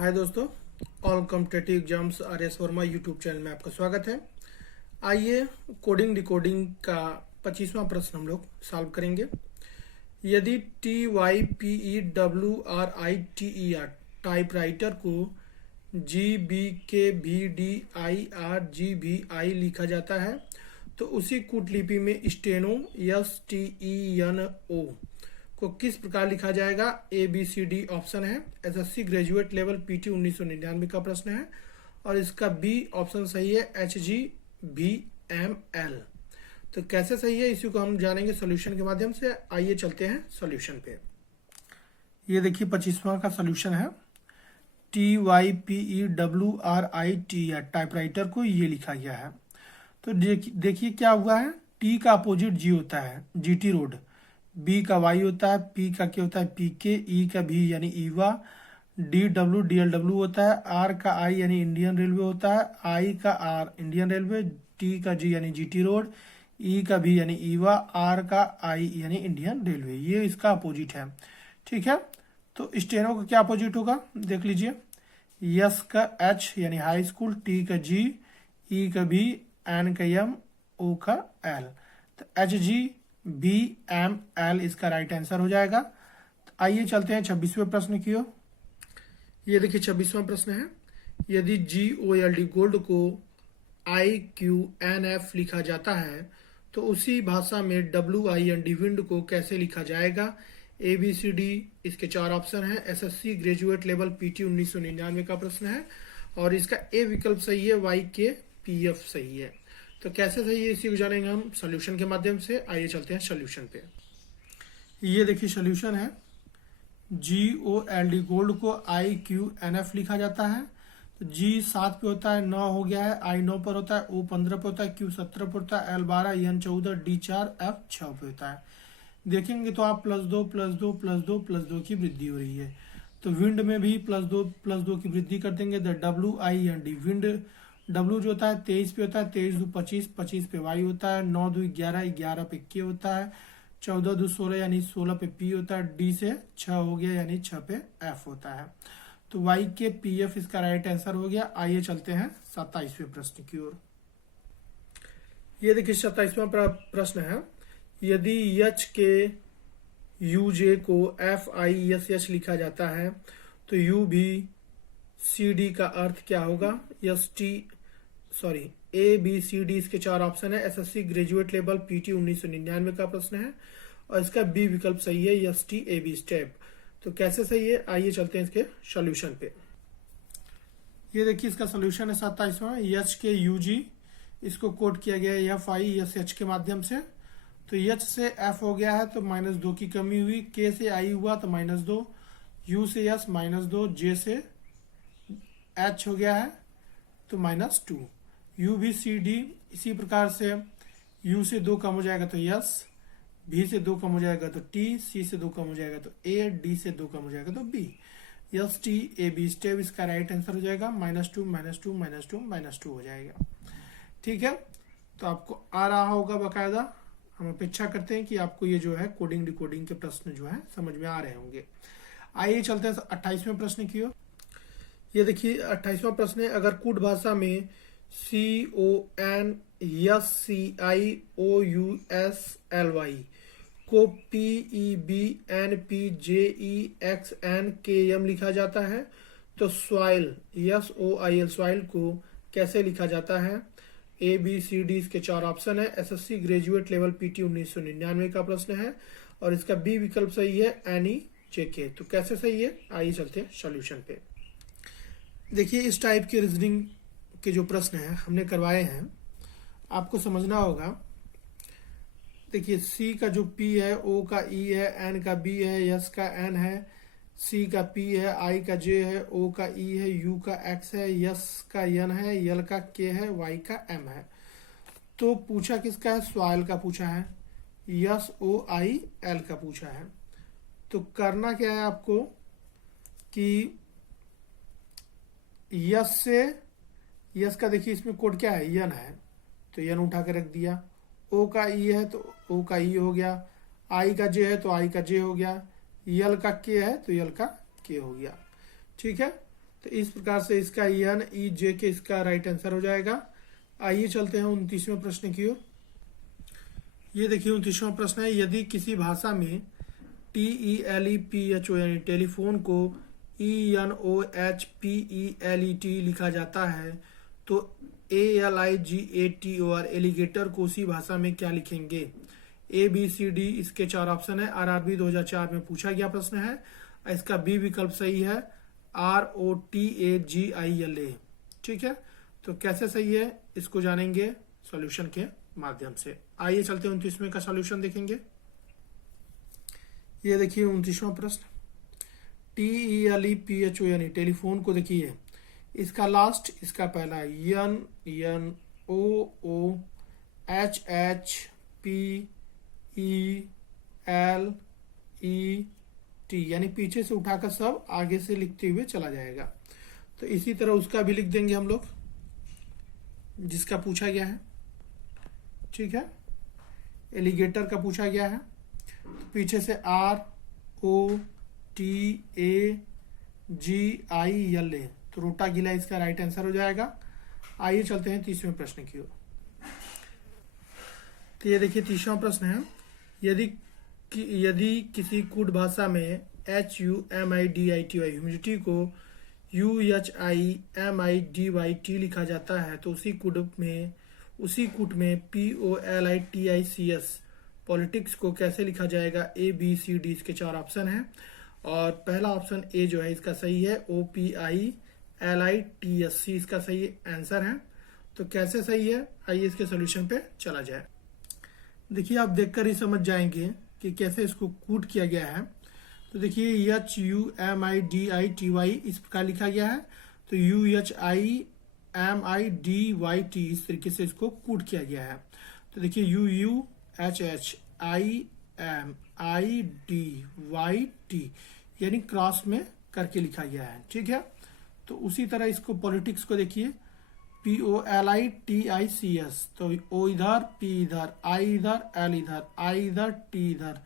हाय दोस्तों, all competitive exams R S Verma YouTube channel में आपका स्वागत है। आइए कोडिंग डिकोडिंग का 25वां प्रश्न हम लोग सॉल्व करेंगे। यदि TYPEWRITER टाइपराइटर को GBKVDIRGVI लिखा जाता है तो उसी कूटलिपि में स्टेनो STENO को किस प्रकार लिखा जाएगा। ABCD ऑप्शन है। SSC ग्रेजुएट लेवल PT 1999 का प्रश्न है और इसका बी ऑप्शन सही है, HGVML। तो कैसे सही है इसी को हम जानेंगे सॉल्यूशन के माध्यम से। आइए चलते हैं सॉल्यूशन पे। ये देखिए 25वां का सॉल्यूशन है। TYPEWRITER टाइपराइटर को ये लिखा गया है। तो देखिए क्या हुआ है। T का अपोजिट G होता है, GT रोड। B का Y होता है, P का क्या होता है, PK, E का V यानी ईवा, DW DLW होता है, R का I यानी इंडियन रेलवे होता है, I का R इंडियन रेलवे, T का G यानी GT रोड, E का V यानी ईवा, R का I यानी इंडियन रेलवे। ये इसका अपोजिट है। ठीक है, तो स्टेनो का क्या अपोजिट होगा देख लीजिए। S का H यानी हाई स्कूल, T का G, E का V, N का M, O का L। तो HGVML इसका राइट आंसर हो जाएगा। तो आइए चलते हैं 26वें प्रश्न की ओर। ये देखिए 26वां प्रश्न है। यदि GOLD गोल्ड को IQNF लिखा जाता है तो उसी भाषा में WIND विंड को कैसे लिखा जाएगा। ABCD इसके 4 ऑप्शन है। SSC ग्रेजुएट लेवल PT 1999 का प्रश्न है और इसका A विकल्प सही है, YKPF सही है। तो कैसे सही है इसी को जानेंगे हम सॉल्यूशन के माध्यम से। आइए चलते हैं सॉल्यूशन पे। ये देखिए सॉल्यूशन है। GOLD गोल्ड को IQNF लिखा जाता है। तो G 7 पे होता है, 9 हो गया है, I 9 पर होता है, O 15 पे होता है, Q 17 पे होता है, L 12, N 14, D 4, F 6 पे होता है। देखेंगे तो आप +2 +2 +2 +2 की वृद्धि हो रही है। तो विंड में भी +2 की वृद्धि कर देंगे। द WIND विंड, W जो होता है 23 पे होता है, 23 2 25, 25 पे Y होता है, 9 2 11, 11 पे K होता है, 14 2 16 यानी 16 पे P होता है, D से 6 हो गया यानी 6 पे F होता है। तो YKPF इसका राइट आंसर हो गया। आइए चलते हैं 27वें प्रश्न की ओर। ये देखिए 27वां प्रश्न है। यदि HKUJ को FISH लिखा जाता है तो UBCD का अर्थ क्या होगा। ABCD इसके 4 ऑप्शन है। SSC ग्रेजुएट लेवल PT 1999 का प्रश्न है और इसका बी विकल्प सही है, STAB स्टेप। तो कैसे सही है आइए चलते हैं इसके सॉल्यूशन पे। ये देखिए इसका सॉल्यूशन है 27वां। HKUG इसको कोड किया गया है FISH के माध्यम से। तो H से F हो गया है तो -2 की कमी हुई, K से I हुआ तो -2, U से S -2, J से H हो गया है तो -2, UBCD इसी प्रकार से U से 2 कम हो जाएगा तो S, V से 2 कम हो जाएगा तो T, C से 2 कम हो जाएगा तो A, D से 2 कम हो जाएगा तो B। STAB स्टेप इसका राइट आंसर हो जाएगा। -2 -2 -2 -2 हो जाएगा। ठीक है, तो आपको आ रहा होगा बाकायदा। हम अपेक्षा करते हैं कि आपको ये जो है कोडिंग डिकोडिंग के प्रश्न जो है समझ में आ रहे होंगे। आइए चलते हैं 28वें प्रश्न की ओर। ये देखिए 28वां प्रश्न है। अगर कूट भाषा में CONSCIOUSLY को PEBNPJEXNKM लिखा जाता है तो सॉइल SOIL सॉइल को कैसे लिखा जाता है। ABCD इसके 4 ऑप्शन है। SSC ग्रेजुएट लेवल PT 1999 का प्रश्न है और इसका बी विकल्प सही है, NEJK। तो कैसे सही है आइए चलते हैं सॉल्यूशन पे। देखिए इस टाइप के रीजनिंग के जो प्रश्न हैं हमने करवाए हैं, आपको समझना होगा। देखिए C का जो P है, O का E है, N का B है, S का N है, C का P है, I का J है, O का E है, U का X है, S का N है, L का K है, Y का M है। तो पूछा किसका है, सॉइल का पूछा है, SOIL का पूछा है। तो करना क्या है आपको कि यस से, यस का देखिए इसमें कोड क्या है, यन है तो यन उठा के रख दिया। ओ का ई है तो ओ का ई हो गया, आई का जे है तो आई का जे हो गया, यल का के है तो यल का के हो गया। ठीक है, तो इस प्रकार से इसका एन ई जे के इसका राइट आंसर हो जाएगा। आइए चलते हैं 29वें प्रश्न की ओर। ये देखिए 29वां प्रश्न है, यदि किसी भाषा में TELEPHO यानी टेलीफोन को ENOHPELET लिखा जाता है तो ALIGATOR एलिगेटर को उसी भाषा में क्या लिखेंगे? ABCD इसके 4 ऑप्शन है। RRB 2004 में पूछा गया प्रश्न है। इसका बी विकल्प सही है, ROTAGILA। ठीक है, तो कैसे सही है इसको जानेंगे सॉल्यूशन के माध्यम से। आइए चलते हैं 29वें का सॉल्यूशन देखेंगे। ये देखिए 29वां प्रश्न, TELEPHO यानी टेलीफोन को देखिए, इसका लास्ट इसका पहला NNOOHHPELET यानी पीछे से उठाकर सब आगे से लिखते हुए चला जाएगा। तो इसी तरह उसका भी लिख देंगे हम लोग जिसका पूछा गया है। ठीक है, एलिगेटर का पूछा गया है, तो पीछे से ROTAGILA, तो रोटागिला इसका राइट आंसर हो जाएगा। आइए चलते हैं 30वें प्रश्न की ओर। तो ये देखिए 30वां प्रश्न है, यदि किसी कूट भाषा में HUMIDITY ह्यूमिडिटी को UHIMIDYT लिखा जाता है तो उसी कूट में POLITICS पॉलिटिक्स को कैसे लिखा जाएगा? ABCD इसके 4 ऑप्शन हैं और पहला ऑप्शन ए जो है इसका सही है, OPILITSC इसका सही आंसर है। तो कैसे सही है, आइए इसके सोल्यूशन पे चला जाए। देखिए आप देखकर ही समझ जाएंगे कि कैसे इसको कूट किया गया है। तो देखिए HUMIDITY इस प्रकार लिखा गया है, तो UHIMIDYT इस तरीके से इसको कूट किया गया है। तो देखिए UUHHIMIDYT यानी क्रॉस में करके लिखा गया है। ठीक है, तो उसी तरह इसको पॉलिटिक्स को देखिए POLITICS, तो O इधर, P इधर, I इधर, L इधर, I इधर, T इधर,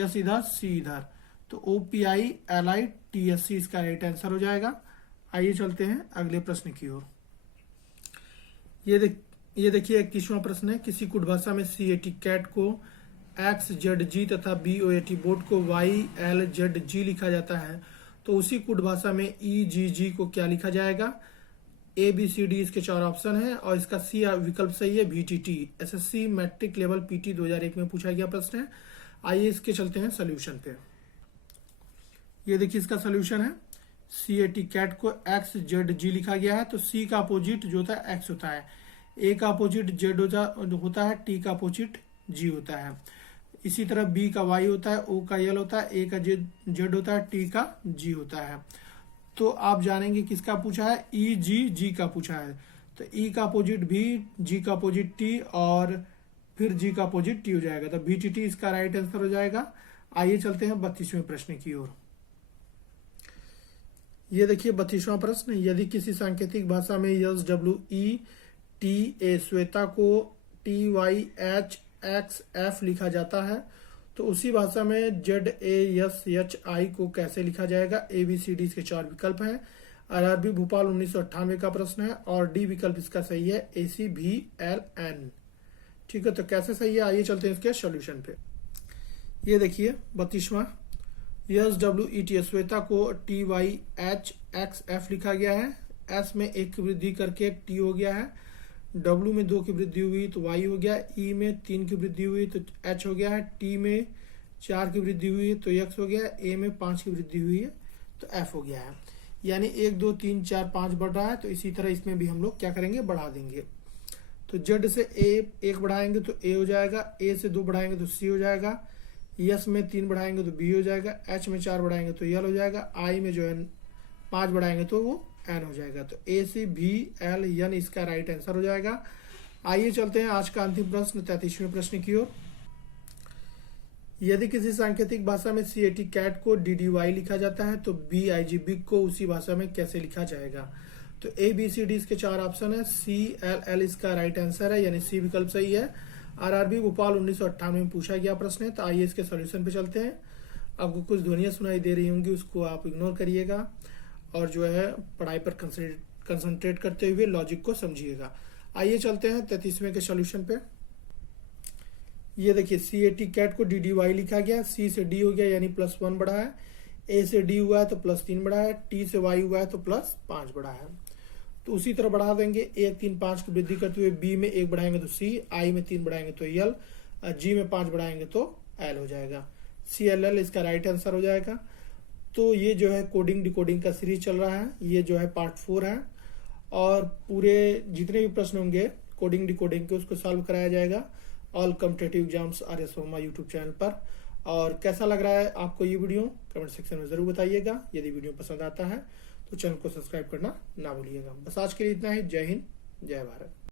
S इधर, C इधर, तो OPILITSC इसका राइट आंसर हो जाएगा। आइए चलते हैं अगले प्रश्न की ओर। ये देखिए 21वां प्रश्न है, किसी कुट भाषा में CAT कैट को XZG तथा BOAT बोट को YLZG लिखा जाता है तो उसी कुट भाषा में EGG को क्या लिखा जाएगा? ABCD इसके 4 ऑप्शन है और इसका सी विकल्प सही है, VTT। SSC matric level PT 2001 में पूछा गया प्रश्न है। आइए इसके चलते हैं सोल्यूशन पे। ये देखिए इसका सोल्यूशन है, CAT कैट को XZG लिखा गया है, तो C का अपोजिट जो होता है X होता है, A का अपोजिट Z होता है, T का अपोजिट G होता है, इसी तरह B का Y होता है, O का L होता है, A का Z होता है, T का G होता है। तो आप जानेंगे किसका पूछा है, EGG का पूछा है, तो E का अपोजिट V, G का अपोजिट T और फिर G का अपोजिट T हो जाएगा, तो VTT इसका राइट आंसर हो जाएगा। आइए चलते हैं 32वें प्रश्न की ओर। ये देखिए 32वां प्रश्न, यदि किसी सांकेतिक भाषा में SWETA श्वेता को TYHXF लिखा जाता है तो उसी भाषा में ZASHI को कैसे लिखा जाएगा? ABCD इसके 4 विकल्प हैं। RRB भोपाल 1998 का प्रश्न है और डी विकल्प इसका सही है, ACVLN। ठीक है, तो कैसे सही है, आइए चलते हैं इसके सॉल्यूशन पे। ये देखिए 32वां, SWETA श्वेता को TYHXF लिखा गया है। S में 1 की वृद्धि करके T हो गया है, W में 2 की वृद्धि हुई तो Y हो गया, E में 3 की वृद्धि हुई तो H हो गया है, T में 4 की वृद्धि हुई तो X हो गया, A में 5 की वृद्धि हुई है तो F हो गया है। यानी 1 2 3 4 5 बढ़ रहा है, तो इसी तरह इसमें भी हम लोग क्या करेंगे, बढ़ा देंगे। तो Z से A 1 बढ़ाएंगे तो A हो जाएगा, A से 2 बढ़ाएंगे तो C हो जाएगा, S में 3 बढ़ाएंगे तो B हो जाएगा, H में 4 बढ़ाएंगे तो L हो जाएगा, I में जो है 5 बढ़ाएंगे तो वो N हो जाएगा, तो ACVLN इसका राइट आंसर हो जाएगा। आइए चलते हैं आज का अंतिम प्रश्न 33वें प्रश्न की ओर। यदि किसी सांकेतिक भाषा में CAT कैट को DDY लिखा जाता है तो BIG बिग को उसी भाषा में कैसे लिखा जाएगा? तो ABCD इसके 4 ऑप्शन है, CLL इसका राइट आंसर है, यानी C विकल्प सही है। RRB भोपाल 1998 में पूछा गया प्रश्न है। तो आइए इसके सॉल्यूशन पे चलते हैं। आपको कुछ ध्वनियां सुनाई दे रही होंगी, उसको आप इग्नोर करिएगा और जो है पढ़ाई पर कंसंट्रेट करते हुए लॉजिक को समझिएगा। आइए चलते हैं 33वें के सॉल्यूशन पे। ये देखिए CAT कैट को DDY लिखा गया, C से D हो गया यानी +1 बढ़ा है, A से D हुआ है तो +3 बढ़ा है, T से Y हुआ है तो +5 बढ़ा है। तो उसी तरह बढ़ा देंगे, 1 3 5 की वृद्धि करते हुए B में 1 बढ़ाएंगे तो C, I में 3 बढ़ाएंगे तो L, G में 5 बढ़ाएंगे तो L हो जाएगा। CLL इसका राइट आंसर हो जाएगा। तो ये जो है कोडिंग डिकोडिंग का सीरीज चल रहा है, ये जो है पार्ट 4 है और पूरे जितने भी प्रश्न होंगे कोडिंग डिकोडिंग के उसको सॉल्व कराया जाएगा all competitive exams RS Verma YouTube channel पर। और कैसा लग रहा है आपको ये वीडियो कमेंट सेक्शन में जरूर बताइएगा। यदि वीडियो पसंद आता है तो चैनल को सब्सक्राइब करना ना भूलिएगा। बस आज के लिए इतना ही। जय हिंद, जय भारत।